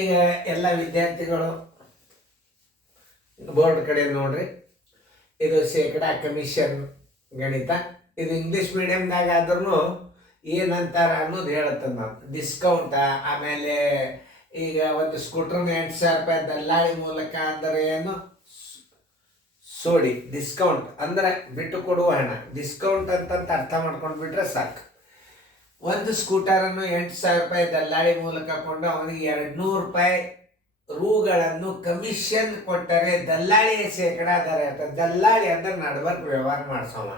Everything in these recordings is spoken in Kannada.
ಈಗ ಎಲ್ಲ ವಿದ್ಯಾರ್ಥಿಗಳು ಬೋರ್ಡ್ ಕಡೆ ನೋಡ್ರಿ, ಇದು ಶೇಕಡಾ ಕಮಿಷನ್ ಗಣಿತ. ಇದು ಇಂಗ್ಲೀಷ್ ಮೀಡಿಯಮ್ದಾಗ ಆದ್ರೂ ಏನಂತಾರ ಅನ್ನೋದು ಹೇಳ್ತೇನೆ ನಾವು. ಡಿಸ್ಕೌಂಟ, ಆಮೇಲೆ ಈಗ ಒಂದು ಸ್ಕೂಟ್ರನ್ನ 8,000 ರೂಪಾಯಿ ದಲ್ಲಾಳಿ ಮೂಲಕ ಅಂದರೆ ಏನು ಸೋಡಿ ಡಿಸ್ಕೌಂಟ್ ಅಂದ್ರೆ ಬಿಟ್ಟು ಕೊಡುವ ಹಣ, ಡಿಸ್ಕೌಂಟ್ ಅಂತಂತ ಅರ್ಥ ಮಾಡ್ಕೊಂಡು ಬಿಟ್ರೆ ಸಾಕು. ಒಂದು ಸ್ಕೂಟರನ್ನು 8,000 ರೂಪಾಯಿ ದಲ್ಲಾಳಿ ಮೂಲಕ ಕೊಂಡು ಅವನಿಗೆ 200 ರೂಪಾಯಿ ರೂಗಳನ್ನು ಕಮಿಷನ್ ಕೊಟ್ಟರೆ ದಲ್ಲಾಳಿಯ ಶೇಕಡಾ ದರ ಇರ್ತದೆ. ದಲ್ಲಾಳಿ ಅಂದ್ರೆ ನಡ್ಬರ್ಕ್ ವ್ಯವಹಾರ ಮಾಡಿಸೋವ.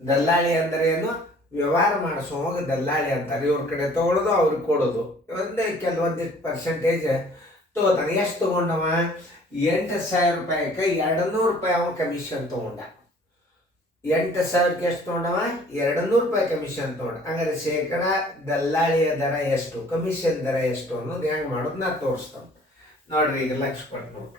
ದಲ್ಲಾಳಿ ಅಂದ್ರೆ ಏನು? ವ್ಯವಹಾರ ಮಾಡಿಸೋವಾಗ ದಲ್ಲಾಳಿ ಅಂತಾರೆ. ಇವ್ರ ಕಡೆ ತೊಗೊಳೋದು ಅವ್ರಿಗೆ ಕೊಡೋದು. ಕೆಲವೊಂದಿಷ್ಟು ಪರ್ಸೆಂಟೇಜ್ ತೊಗೋತಾನೆ. ಎಷ್ಟು ತೊಗೊಂಡವ? 8,000 ರೂಪಾಯಿಗೆ 200 ರೂಪಾಯಿ ಅವ ಕಮಿಷನ್ ತೊಗೊಂಡ. 8,000ಕ್ಕೆ ಎಷ್ಟು ತೊಗೊಂಡವ? 200 ರೂಪಾಯಿ ಕಮಿಷನ್ ತೊಗೊಂಡ. ಹಂಗಾರೆ ಶೇಕಡಾ ದಲ್ಲಾಳಿಯ ದರ ಎಷ್ಟು, ಕಮಿಷನ್ ದರ ಎಷ್ಟು ಅನ್ನೋದು ಹೆಂಗೆ ಮಾಡೋದು ನಾ ತೋರಿಸ್ತಾನೆ ನೋಡ್ರಿ. ಈಗ ಲಕ್ಷ ಕೊಟ್ಟು ನೋಡ್ರಿ.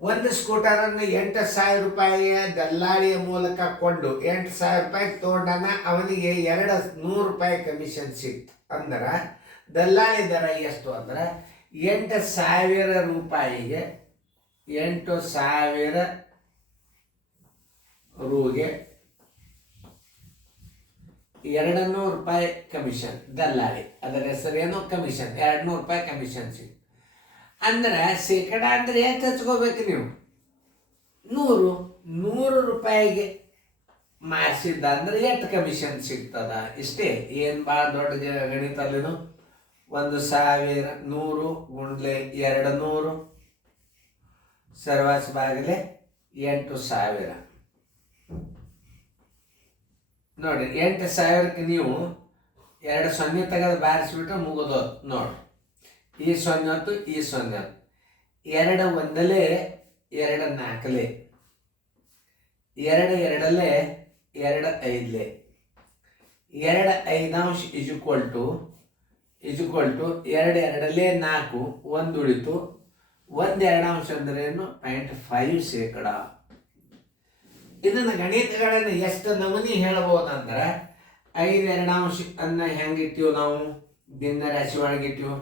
ಒಂದು ಸ್ಕೂಟರನ್ನು 8,000 ರೂಪಾಯಿಯ ದಲ್ಲಾಳಿಯ ಮೂಲಕ ಕೊಂಡು 8,000 ರೂಪಾಯಿ ತೊಗೊಂಡಾನ, ಅವನಿಗೆ 200 ರೂಪಾಯಿ ಕಮಿಷನ್ ಸಿಕ್ತು. ಅಂದ್ರೆ ದಲ್ಲಾಳಿ ದರ ಎಷ್ಟು ಅಂದ್ರೆ 8,000 ರೂಪಾಯಿಗೆ 8,000 ರೂಗೆ 200 ರೂಪಾಯಿ ಕಮಿಷನ್. ದಲ್ಲಾಳಿ ಅದರ ಹೆಸರೇನು? ಕಮಿಷನ್. 200 ರೂಪಾಯಿ ಕಮಿಷನ್ ಸಿಕ್ತು. ಅಂದ್ರೆ ಶೇಕಡ ಅಂದ್ರೆ ಎಷ್ಟು ಹಚ್ಕೋಬೇಕು ನೀವು? 100 ರೂಪಾಯಿಗೆ ಮಾರಿಸಿದ್ದ ಅಂದ್ರೆ ಎಷ್ಟು ಕಮಿಷನ್ ಸಿಗ್ತದ? ಇಷ್ಟೇ. ಏನು ಭಾಳ ದೊಡ್ಡ ಗಣಿತ ಅಲ್ಲಿನು. 1,000 100 ಗುಂಡ್ಲೆ 200 ಸರ್ವಾಸ ಬಾಗಿಲೆ 8,000 ನೋಡಿ. 8,000ಕ್ಕೆ ನೀವು 2 ಸೊನ್ನೆ ತೆಗೆದು ಬಾರಿಸ್ಬಿಟ್ರೆ ಮುಗಿದು ನೋಡಿ. ಈ 0 ಹೊತ್ತು, ಈ 0 ಹೊತ್ತು, 2 ಒಂದಲೇ 2 ನಾಲ್ಕಲೆ, 2 ಎರಡಲ್ಲೇ 2 ಐದಲೆ, 2 5 ಇಜುಕ್ವಲ್ ಟು 2 ಎರಡಲ್ಲೇ 4, 1 ಉಳಿತು. 1 2 ಅಂದ್ರೇನು? 0.5 ಶೇಕಡ. ಇದನ್ನು ಗಣಿತಗಳನ್ನು ಎಷ್ಟು ನಮೂನಿ ಹೇಳ್ಬೋದಂದ್ರೆ 5 2 ಅನ್ನ ಹೆಂಗಿಟ್ಟಿವು ನಾವು? ಭಿನ್ನ ರಾಶಿ ಒಳಗಿಟ್ಟಿವು.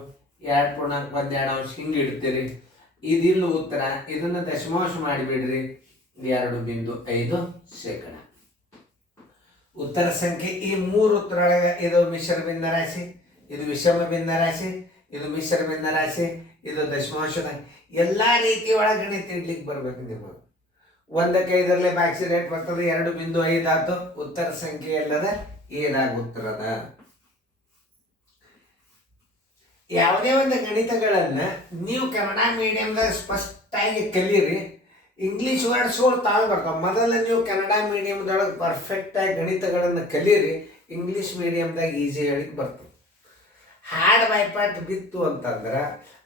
2 ಪೂರ್ಣಾಂಕ 1 2 ಹಿಂಗೆ ಇಡ್ತೀರಿ. ಇದಿಲ್ಲ ಉತ್ತರ. ಇದನ್ನು ದಶಮಾಂಶ ಮಾಡಿಬಿಡ್ರಿ. 2.5 ಶೇಕಡ ಉತ್ತರ ಸಂಖ್ಯೆ. ಈ 3 ಉತ್ತರೊಳಗೆ ಇದು ಮಿಶ್ರ ಭಿನ್ನ ರಾಶಿ, ಇದು ವಿಷಮ ಭಿನ್ನ ರಾಶಿ, ಇದು ಮಿಶ್ರ ಭಿನ್ನ ರಾಶಿ, ಇದು ದಶಮಾಂಶದ ಎಲ್ಲ ರೀತಿ ಒಳಗೆ ಗಣಿತ ಇಡ್ಲಿಕ್ಕೆ ಬರ್ಬೇಕು ನಿಮಗೆ. 1ಕ್ಕೆ 5ರಲ್ಲೇ ಬಾಕ್ಸಿ ರೇಟ್ ಬರ್ತದೆ. 2.5 ಆಯ್ತು. ಉತ್ತರ ಸಂಖ್ಯೆ ಎಲ್ಲದ? ಏನಾಗ ಉತ್ತರದ. ಯಾವುದೇ ಒಂದು ಗಣಿತಗಳನ್ನು ನೀವು ಕನ್ನಡ ಮೀಡಿಯಮ್ದಾಗ ಸ್ಪಷ್ಟವಾಗಿ ಕಲೀರಿ. ಇಂಗ್ಲೀಷ್ ವರ್ಡ್ಸ್ಗಳು ತಾವು ಬರ್ತಾವೆ. ಮೊದಲು ನೀವು ಕನ್ನಡ ಮೀಡಿಯಮ್ದೊಳಗೆ ಪರ್ಫೆಕ್ಟಾಗಿ ಗಣಿತಗಳನ್ನು ಕಲೀರಿ. ಇಂಗ್ಲೀಷ್ ಮೀಡಿಯಮ್ದಾಗ ಈಸಿ ಹೇಳಿಕ್ಕೆ ಬರ್ತದೆ. ಹಾಡು ಬಾಯ್ಪಾಟ್ ಬಿತ್ತು ಅಂತಂದ್ರೆ,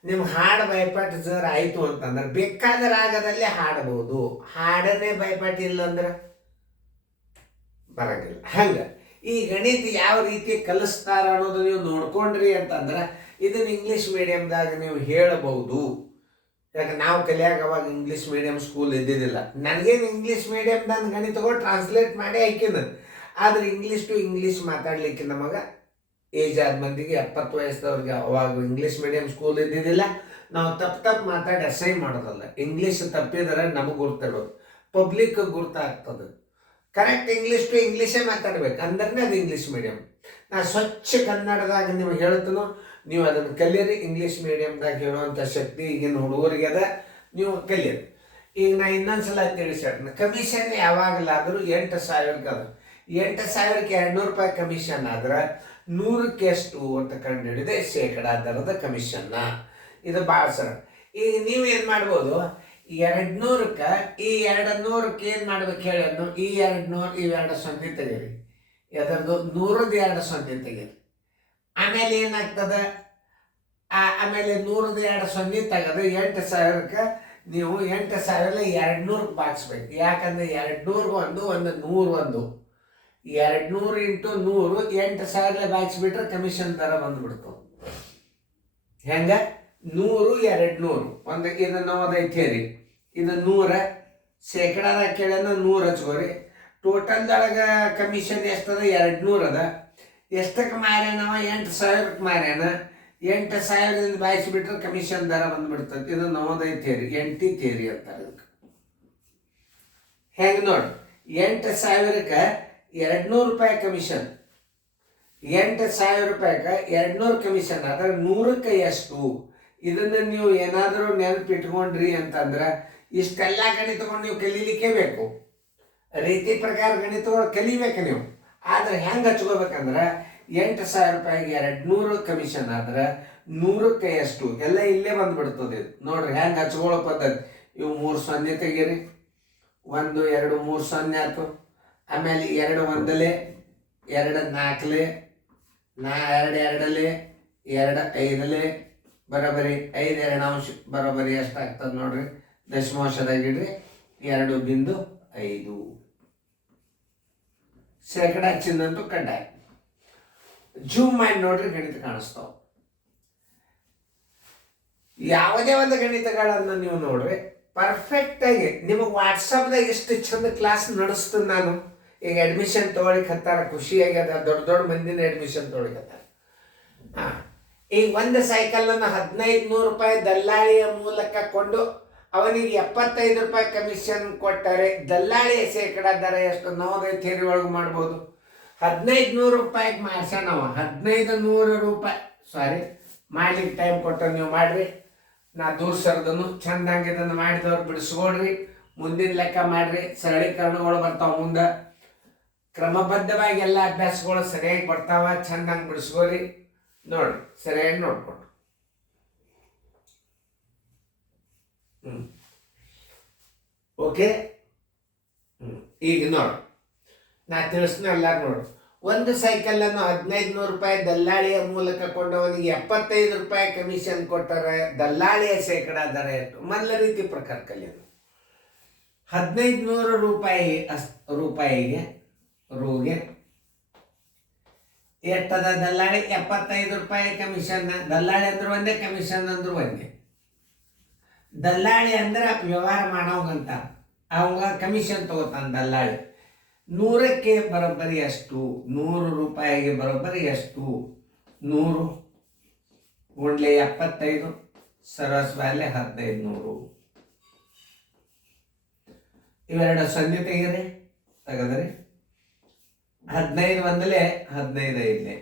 ನಿಮ್ಮ ಹಾಡು ಬಾಯ್ಪಾಟ್ ಜರ್ ಆಯಿತು ಅಂತಂದ್ರೆ ಬೇಕಾದ ರಾಗದಲ್ಲಿ ಹಾಡಬಹುದು. ಹಾಡನ್ನೇ ಬಾಯ್ಪಾಟ್ ಇಲ್ಲ ಅಂದ್ರೆ ಬರಂಗಿಲ್ಲ. ಹಂಗೆ ಈ ಗಣಿತ ಯಾವ ರೀತಿ ಕಲಿಸ್ತಾರ ಅನ್ನೋದು ನೀವು ನೋಡ್ಕೊಂಡ್ರಿ ಅಂತಂದ್ರೆ ಇದನ್ನು ಇಂಗ್ಲೀಷ್ ಮೀಡಿಯಮ್ದಾಗ ನೀವು ಹೇಳಬಹುದು. ಯಾಕೆ ನಾವು ಕಲಿಯಾಗ ಅವಾಗ ಇಂಗ್ಲೀಷ್ ಮೀಡಿಯಮ್ ಸ್ಕೂಲ್ ಇದ್ದಿದ್ದಿಲ್ಲ. ನನಗೇನು ಇಂಗ್ಲೀಷ್ ಮೀಡಿಯಮ್ದಾಗ ಗಣಿತಗಳು ಟ್ರಾನ್ಸ್ಲೇಟ್ ಮಾಡಿ ಹಾಕಿನ. ಆದರೆ ಇಂಗ್ಲೀಷ್ ಟು ಇಂಗ್ಲೀಷ್ ಮಾತಾಡ್ಲಿಕ್ಕೆ ನಮಗೆ ಏಜ್ ಆದ ಮಂದಿಗೆ 70 ವಯಸ್ಸದವ್ರಿಗೆ ಅವಾಗ ಇಂಗ್ಲೀಷ್ ಮೀಡಿಯಮ್ ಸ್ಕೂಲ್ ಇದ್ದಿದ್ದಿಲ್ಲ. ನಾವು ತಪ್ಪು ಮಾತಾಡಿ ಅಸಹ್ಯ ಮಾಡೋದಲ್ಲ. ಇಂಗ್ಲೀಷ್ ತಪ್ಪಿದ್ರೆ ನಮಗೆ ಗುರ್ತಿಡೋದು, ಪಬ್ಲಿಕ್ ಗುರ್ತಾಗ್ತದೆ. ಕರೆಕ್ಟ್ ಇಂಗ್ಲೀಷ್ ಟು ಇಂಗ್ಲೀಷೇ ಮಾತಾಡ್ಬೇಕು ಅಂದ್ರೆ ಅದು ಇಂಗ್ಲೀಷ್ ಮೀಡಿಯಮ್. ನಾ ಸ್ವಚ್ಛ ಕನ್ನಡದಾಗ ನಿಮ್ಗೆ ಹೇಳ್ತೀನೋ, ನೀವು ಅದನ್ನು ಕಲಿಯಿರಿ. ಇಂಗ್ಲೀಷ್ ಮೀಡಿಯಮ್ದಾಗ ಹೇಳುವಂಥ ಶಕ್ತಿ ಈಗಿನ ಹುಡುಗರಿಗೆ ಅದ, ನೀವು ಕಲಿಯಿರಿ. ಈಗ ನಾ ಇನ್ನೊಂದ್ಸಲ ತಿಳಿಸ್ಯಾಡ್ತೀನಿ. ಕಮಿಷನ್ ಯಾವಾಗಲಾದರೂ 8,000ಕ್ಕೆ ಅದ. 8,000ಕ್ಕೆ 200 ರೂಪಾಯಿ ಕಮಿಷನ್ ಆದ್ರೆ 100ಕ್ಕೆ ಎಷ್ಟು ಅಂತ ಕಂಡು ಹಿಡಿದೆ ಶೇಕಡಾ ದರದ ಕಮಿಷನ್ನ. ಇದು ಭಾಳ ಸರ. ಈಗ ನೀವೇನು ಮಾಡ್ಬೋದು? 200ಕ್ಕೆ ಈ 200ಕ್ಕೆ ಏನು ಮಾಡ್ಬೇಕು ಹೇಳಿ? ಈ 200 ಇವೆರಡು ಸೊನ್ನೆ ತೆಗೀರಿ. ಅದರದ್ದು 100ದ್ದು 2 ಸೊನ್ನೆ ತೆಗೀರಿ. ಆಮೇಲೆ ಏನಾಗ್ತದೆ? ಆಮೇಲೆ 100ದ್ದು 2 ಸೊನ್ನೆ ತೆಗೆದು 8,000ಕ್ಕೆ ನೀವು 8,000 200ಕ್ಕೆ ಬಾಗಿಸ್ಬೇಕು. ಯಾಕಂದ್ರೆ 200 ಒಂದು 100 200 ಇಂಟು 100 8,000 ಬಾಗಿಸ್ಬಿಟ್ರೆ ಕಮಿಷನ್ ದರ ಬಂದ್ಬಿಡ್ತು. ಹೆಂಗ? 100 200 ಒಂದು ಇದನ್ನು ಓದೈತೆ ರೀ. ಇದು 100 ಶೇಕಡಾದಾಗ ಕೇಳೋಣ 100 ಹಚ್ಕೋರಿ. ಟೋಟಲ್ದೊಳಗೆ ಕಮಿಷನ್ ಎಷ್ಟದ? 200 ಅದ. ಎಷ್ಟಕ್ಕೆ ಮಾರ್ಯಾನವ? 8,000ಕ್ಕೆ ಮಾರ್ಯಾನ. 8,000ದಿಂದ ಬಾಯಿಸಿಬಿಟ್ರೆ ಕಮಿಷನ್ ದರ ಬಂದ್ಬಿಡ್ತದೆ. ಇದು ನವೋದಯ ಥಿಯರಿ, NT ಥಿಯರಿ ಅಂತಾರೆ ಇದಕ್ಕೆ. ಹೆಂಗೆ ನೋಡಿ, 8,000ಕ್ಕೆ 200 ರೂಪಾಯಿ ಕಮಿಷನ್, 8,000 ರೂಪಾಯಿಗೆ 200 ಕಮಿಷನ್ ಆದ್ರೆ 100ಕ್ಕೆ ಎಷ್ಟು? ಇದನ್ನು ನೀವು ಏನಾದರೂ ನೆನಪಿಟ್ಕೊಂಡ್ರಿ ಅಂತಂದ್ರೆ ಇಷ್ಟೆಲ್ಲ ಗಣಿತಗಳು ನೀವು ಕಲೀಲಿಕ್ಕೆ ಬೇಕು. ರೀತಿ ಪ್ರಕಾರ ಗಣಿತಗಳು ಕಲಿಬೇಕು ನೀವು. ಆದ್ರೆ ಹೆಂಗೆ ಹಚ್ಕೋಬೇಕಂದ್ರೆ 8,000 ರೂಪಾಯಿಗೆ 200 ಕಮಿಷನ್ ಆದ್ರೆ 100ಕ್ಕೆ ಎಷ್ಟು? ಎಲ್ಲ ಇಲ್ಲೇ ಬಂದ್ಬಿಡ್ತದೆ. ನೋಡ್ರಿ ಹೆಂಗೆ ಹಚ್ಕೊಳ್ಳೋ ಪದ್ಧತಿ. ಇವು 3 0 ತೆಗೀರಿ, 1 2 3 0 ಆಯ್ತು. ಆಮೇಲೆ 2 1ಲೆ, 2 4ಲೆ, 2 2ಲೆ, 2 5ಲೆ, ಬರೋಬರಿ 5 2 ಅಂಶ ಬರೋಬರಿ ಎಷ್ಟಾಗ್ತದೆ ನೋಡ್ರಿ. ದಶಮಾಂಶದಾಗಿಡ್ರಿ 2.5. ಶೇಕಡ ಚಿನ್ನಂತೂ ಕಡ್ಡಾಯ. ಜೂಮ್ ಮಾಡಿ ನೋಡ್ರಿ, ಗಣಿತ ಕಾಣಿಸ್ತಾವ. ಯಾವುದೇ ಒಂದು ಗಣಿತಗಳನ್ನು ನೀವು ನೋಡ್ರಿ ಪರ್ಫೆಕ್ಟ್ ಆಗಿ ನಿಮಗೆ ವಾಟ್ಸಪ್ದಾಗ ಎಷ್ಟು ಚಂದ ಕ್ಲಾಸ್ ನಡೆಸ್ತೀನಿ ನಾನು. ಈಗ ಅಡ್ಮಿಷನ್ ತೊಗೊಳಿಕತ್ತಾರ, ಖುಷಿಯಾಗ್ಯದ. ದೊಡ್ಡ ದೊಡ್ಡ ಮಂದಿನ ಅಡ್ಮಿಷನ್ ತೊಗೊಳಿಕತ್ತಾರ. ಈಗ ಒಂದು ಸೈಕಲನ್ನು 1,500 ರೂಪಾಯಿ ದಲ್ಲಾಳಿಯ ಮೂಲಕ ಕೊಂಡು ಅವನಿಗೆ 75 ರೂಪಾಯಿ ಕಮಿಷನ್ ಕೊಟ್ಟರೆ ದಲ್ಲಾಳಿಯ ಶೇಕಡ ದರ ಎಷ್ಟು? ನವೋದಯ ಥಿಯರಿ ಒಳಗೆ ಮಾಡ್ಬೋದು. 1,500 ರೂಪಾಯಿಗೆ ಮಾಡ್ಸ್ಯಾನ ನಾವು. 1,500 ರೂಪಾಯಿ ಸಾರಿ ಮಾಡ್ಲಿಕ್ಕೆ ಟೈಮ್ ಕೊಟ್ಟು ನೀವು ಮಾಡ್ರಿ. ನಾ ದೂರ ಸರ್ದನು ಚಂದಂಗೆ ಇದನ್ನು ಮಾಡಿದವ್ರು ಬಿಡಿಸ್ಕೊಡ್ರಿ. ಮುಂದಿನ ಲೆಕ್ಕ ಮಾಡ್ರಿ. ಸರಳೀಕರಣಗಳು ಬರ್ತಾವ ಮುಂದೆ. ಕ್ರಮಬದ್ಧವಾಗಿ ಎಲ್ಲ ಅಭ್ಯಾಸಗಳು ಸರಿಯಾಗಿ ಬರ್ತಾವ. ಚಂದಂಗೆ ಬಿಡಿಸ್ಕೋರಿ. ನೋಡ್ರಿ ಸರಿಯಾಗಿ ನೋಡ್ಕೊಂಡು. ಓಕೆ. ಈಗ ನೋಡಿ, ನಾ ತಿಳಿಸ್ನ ಎಲ್ಲಾರು ನೋಡ್ರಿ. ಒಂದು ಸೈಕಲನ್ನು 1,500 ರೂಪಾಯಿ ದಲ್ಲಾಳಿಯ ಮೂಲಕ ಕೊಂಡವನಿಗೆ 75 ರೂಪಾಯಿ ಕಮಿಷನ್ ಕೊಟ್ಟರೆ ದಲ್ಲಾಳಿಯ ಶೇಕಡ ದರ ಎಷ್ಟು? ಮೊದಲ ರೀತಿ ಪ್ರಕಾರ ಕಲಿಯೋದು. 1,500 ರೂಪಾಯಿಗೆ ರೂಗೆ ಎಷ್ಟದ? ದಲ್ಲಾಳಿ 75 ರೂಪಾಯಿ ಕಮಿಷನ್. ದಲ್ಲಾಳಿ ಅಂದ್ರೆ ಒಂದೇ, ಕಮಿಷನ್ ಅಂದ್ರೆ ಒಂದೇ. ದಲ್ಲಾಳಿ ಅಂದ್ರೆ ವ್ಯವಹಾರ ಮಾಡೋಂಗಂತ, ಅವಾಗ ಕಮಿಷನ್ ತಗೋತಾನ ದಲ್ಲಾಳಿ. 100ಕ್ಕೆ ಬರೋಬ್ಬರಿ ಎಷ್ಟು? 100 ರೂಪಾಯಿಗೆ ಬರೋಬ್ಬರಿ ಎಷ್ಟು? 100 ಗುಂಡ್ಲೆ 75 ಸರಸ್ ವ್ಯಾಲೆ 1,500. ಇವೆರಡು 0 ತೆಗೀರಿ, ತೆಗದ್ರಿ. 15 1ಲೆ 15 5ಲೆ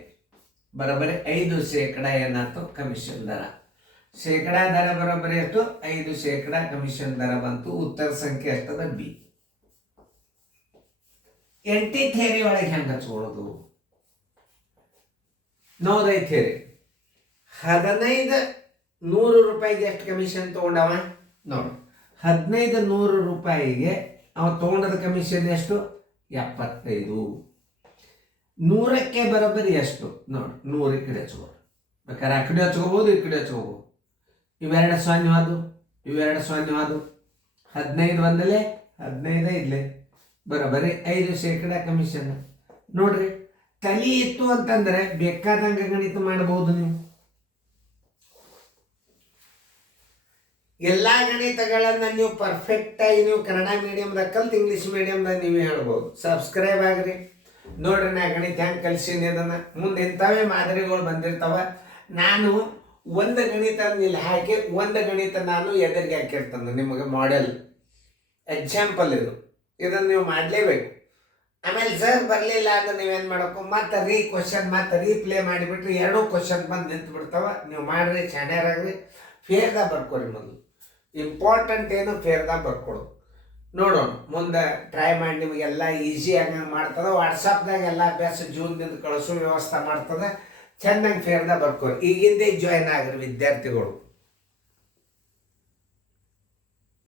ಬರೋಬ್ಬರಿ 5 ಶೇಕಡ ಏನಾಯ್ತು? ಕಮಿಷನ್ ದರ. ಶೇಕಡ ದರ ಬರೋಬ್ಬರಿ ಎಷ್ಟು? 5% ಕಮಿಷನ್ ದರ ಬಂತು. ಉತ್ತರ ಸಂಖ್ಯೆ ಎಷ್ಟದ? ಬಿ. NT ಥಿಯರಿ ಒಳಗೆ ಹೆಂಗೆ ಹಚ್ಕೊಳ್ಳೋದು? ನವೋದಯ ಥಿಯರಿ 1,500 ರೂಪಾಯಿಗೆ ಎಷ್ಟು ಕಮಿಷನ್ ತಗೊಂಡವ? ನೋಡು, 1,500 ರೂಪಾಯಿಗೆ ಅವ ತಗೊಂಡದ ಕಮಿಷನ್ ಎಷ್ಟು? 75. 100ಕ್ಕೆ ಬರೋಬ್ಬರಿ ಎಷ್ಟು? ನೋಡಿ, 100 ಈ ಕಡೆ ಹಚ್ಕೋಬೋದು. ಬೇಕಾದ್ರೆ ಆ ಕಡೆ ಹಚ್ಕೋಬೋದು, ಈ ಕಡೆ ಹಚ್ಕೋಬೋದು. ಇವೆರಡು 0 ಆದವು, ಇವೆರಡು 0 ಆದವು. 15 1ಲೆ 15 5ಲೆ ಬರೋಬ್ಬರಿ 5% ಕಮಿಷನ್. ನೋಡ್ರಿ, ತಲೆ ಇತ್ತು ಅಂತಂದ್ರೆ ಬೇಕಾದಂಗೆ ಗಣಿತ ಮಾಡಬಹುದು ನೀವು. ಎಲ್ಲ ಗಣಿತಗಳನ್ನು ನೀವು ಪರ್ಫೆಕ್ಟ್ ಆಗಿ ನೀವು ಕನ್ನಡ ಮೀಡಿಯಮ್ದಾಗ ಕಲ್ತು ಇಂಗ್ಲೀಷ್ ಮೀಡಿಯಮ್ದಾಗ ನೀವೇ ಹೇಳ್ಬೋದು. ಸಬ್ಸ್ಕ್ರೈಬ್ ಆಗ್ರಿ. ನೋಡ್ರಿ, ನಾ ಗಣಿತ ಹೆಂಗೆ ಕಲ್ಸೀನಿ ಅದನ್ನು. ಮುಂದೆ ಇಂಥವೇ ಮಾದರಿಗಳು ಬಂದಿರ್ತಾವ. ನಾನು ಒಂದು ಗಣಿತ ಇಲ್ಲಿ ಹಾಕಿ ಒಂದು ಗಣಿತ ನಾನು ಎದುರಿಗೆ ಹಾಕಿರ್ತೇನೆ ನಿಮಗೆ. ಮಾಡೆಲ್ ಎಕ್ಸಾಂಪಲ್ ಇದನ್ನು ನೀವು ಮಾಡಲೇಬೇಕು. ಆಮೇಲೆ ಸರ್ ಬರಲಿಲ್ಲ ಅಂದ್ರೆ ನೀವೇನು ಮಾಡಬೇಕು? ಮತ್ತೆ ಕ್ವಶನ್ ಮತ್ತೆ ರೀಪ್ಲೇ ಮಾಡಿಬಿಟ್ರಿ 2 ಕ್ವಶನ್ ಬಂದು ನಿಂತು ಬಿಡ್ತಾವ. ನೀವು ಮಾಡ್ರಿ, ಚಾಣ್ಯರಾಗ್ರಿ. ಫೇರ್ದಾಗ ಬರ್ಕೊರಿ. ಮೊದಲು ಇಂಪಾರ್ಟೆಂಟ್ ಏನು ಫೇರ್ದಾಗ ಬರ್ಕೊಡು. ನೋಡೋಣ ಮುಂದೆ ಟ್ರೈ ಮಾಡಿ. ನಿಮಗೆಲ್ಲ ಈಸಿಯಾಗಿ ಮಾಡ್ತದೆ. ವಾಟ್ಸಪ್ದಾಗ ಎಲ್ಲ ಅಭ್ಯಾಸ ಜೂನ್ದಿಂದ ಕಳಿಸೋ ವ್ಯವಸ್ಥೆ ಮಾಡ್ತದೆ. ಚೆನ್ನಾಗಿ ಫೇರ್ದಾಗ ಬರ್ಕೊರಿ. ಈಗಿಂದೇ ಜಾಯ್ನ್ ಆಗ್ರಿ ವಿದ್ಯಾರ್ಥಿಗಳು.